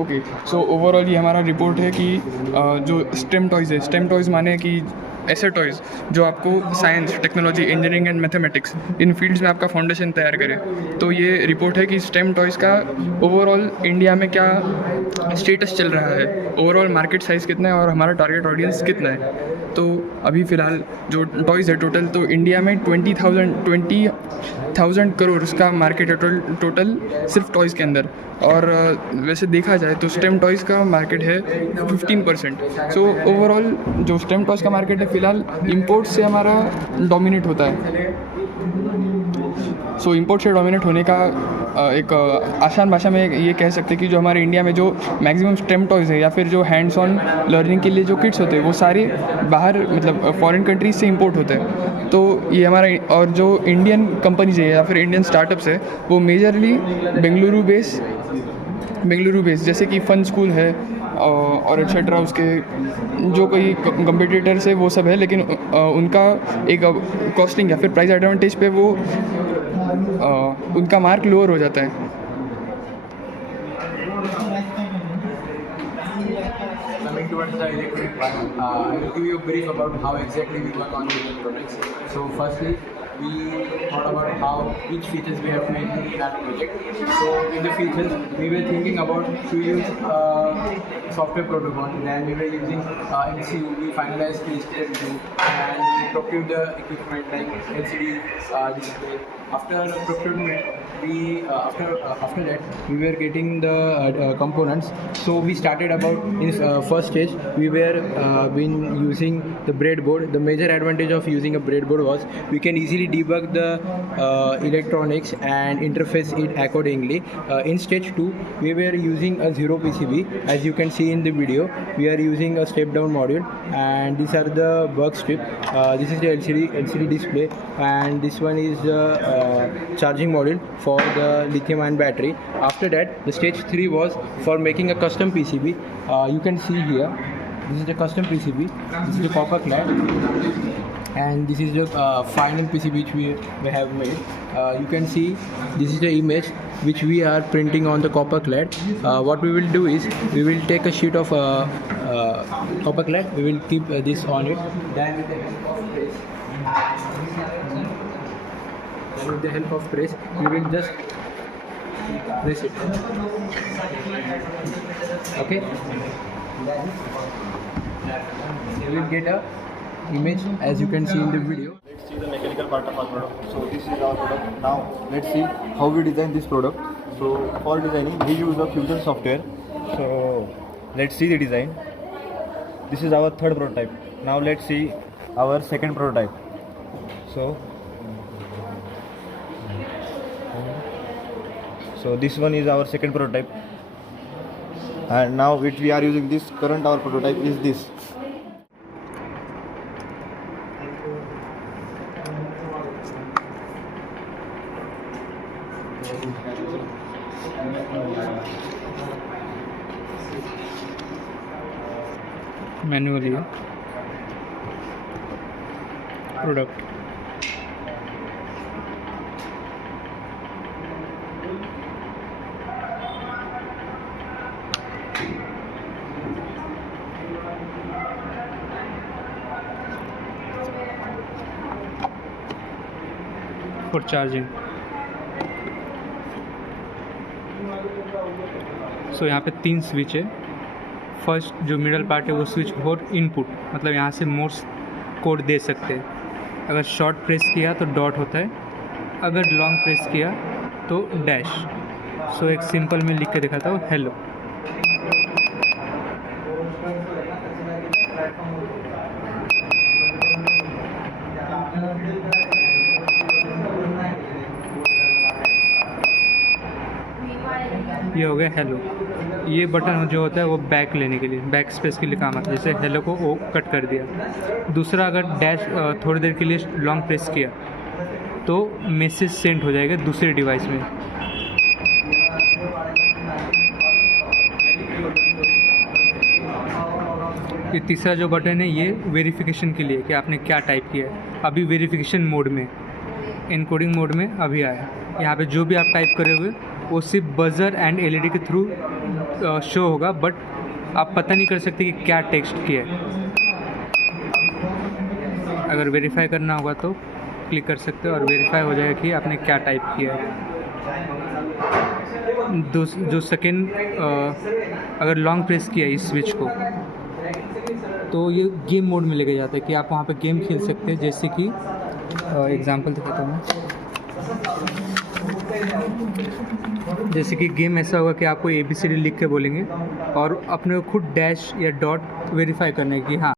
Okay, so overall ये हमारा रिपोर्ट है कि जो स्टेम टॉयज़ है, स्टेम टॉयज़ माने कि ऐसे टॉयज़ जो आपको science, technology, engineering and mathematics इन फील्ड्स में आपका फाउंडेशन तैयार करे। तो ये रिपोर्ट है कि स्टेम टॉयज़ का ओवरऑल इंडिया में क्या स्टेटस चल रहा है, ओवरऑल मार्केट साइज़ कितना है और हमारा टारगेट ऑडियंस कितना है। तो अभी फ़िलहाल जो टॉयज़ है टोटल, तो इंडिया में 20,000 करोड़ का मार्केट है टोटल सिर्फ टॉयज़ के अंदर। और वैसे देखा जाए तो स्टेम टॉयज़ का मार्केट है 15%। सो ओवरऑल जो स्टेम टॉयज़ का मार्केट है फ़िलहाल इंपोर्ट से हमारा डोमिनेट होता है। सो इंपोर्ट से डोमिनेट होने का एक आसान भाषा में ये कह सकते हैं कि जो हमारे इंडिया में जो मैक्सिमम स्टेम टॉयज़ है या फिर जो हैंड्स ऑन लर्निंग के लिए जो किट्स होते हैं वो सारे बाहर मतलब फॉरेन कंट्रीज से इंपोर्ट होते हैं। तो ये हमारा और जो इंडियन कंपनीज है या फिर इंडियन स्टार्टअप्स है वो मेजरली बेंगलुरु बेस जैसे कि फन स्कूल है और एट्सेट्रा, उसके जो कोई कंपटीटर्स है वो सब है, लेकिन उनका एक कॉस्टिंग या फिर प्राइस एडवांटेज पे वो उनका मार्क लोअर हो जाता है। Coming towards the electronic part, I will give you a brief about how exactly we work on the electronics. So firstly, we thought about how each features we have made in our project. So in the features, we were thinking about to use software protocol. Then we were using MCU. We finalized HTML and we procured the equipment like LCD display. After procurement, after that we were getting the components. So we started about in first stage we were been using the breadboard. The major advantage of using a breadboard was we can easily debug the electronics and interface it accordingly. In stage 2 we were using a zero PCB. As you can see in the video, we are using a step down module and these are the work strip. This is the LCD display and this one is the charging module for the lithium ion battery. After that the stage 3 was for making a custom PCB. You can see here, this is the custom PCB, this is the copper clad and this is the final PCB which we have made. You can see this is the image which we are printing on the copper clad. What we will do is we will take a sheet of copper clad, we will keep this on it, then with the help of press we will just press it. Okay, you will get a image as you can see in the video. Let's see the mechanical part of our product. So this is our product. Now let's see how we design this product. So for designing we use the Fusion software. So let's see the design. This is our third prototype. Now let's see our second prototype. So this one is our second prototype, and now which we are using this current our prototype is this. Manually product for charging. So यहाँ पे 3 स्विच है। फर्स्ट जो middle part है वो switch for input, मतलब यहाँ से Morse code दे सकते हैं। अगर शॉर्ट प्रेस किया तो डॉट होता है, अगर लॉन्ग प्रेस किया तो डैश। सो एक सिंपल में लिख के दिखाता हूँ, हेलो। ये हो गया हेलो। ये बटन जो होता है वो बैक लेने के लिए, बैक स्पेस के लिए काम आता है। जैसे हेलो को वो कट कर दिया। दूसरा, अगर डैश थोड़ी देर के लिए लॉन्ग प्रेस किया तो मैसेज सेंड हो जाएगा दूसरे डिवाइस में। ये तीसरा जो बटन है ये वेरिफिकेशन के लिए कि आपने क्या टाइप किया है। अभी वेरिफिकेशन मोड में, एनकोडिंग मोड में अभी आया। यहाँ पे जो भी आप टाइप करे हुए वो सिर्फ बजर एंड एलईडी के थ्रू शो होगा, बट आप पता नहीं कर सकते कि क्या टेक्स्ट किया है। अगर वेरीफाई करना होगा तो क्लिक कर सकते हो और वेरीफाई हो जाएगा कि आपने क्या टाइप किया है। जो सेकेंड अगर लॉन्ग प्रेस किया है इस स्विच को, तो ये गेम मोड में लेके जाता है कि आप वहाँ पे गेम खेल सकते हैं। जैसे कि एग्जांपल दिखाता हूँ मैं। जैसे कि गेम ऐसा होगा कि आपको ABCD लिख के बोलेंगे और अपने को खुद डैश या डॉट वेरीफाई करना है कि हाँ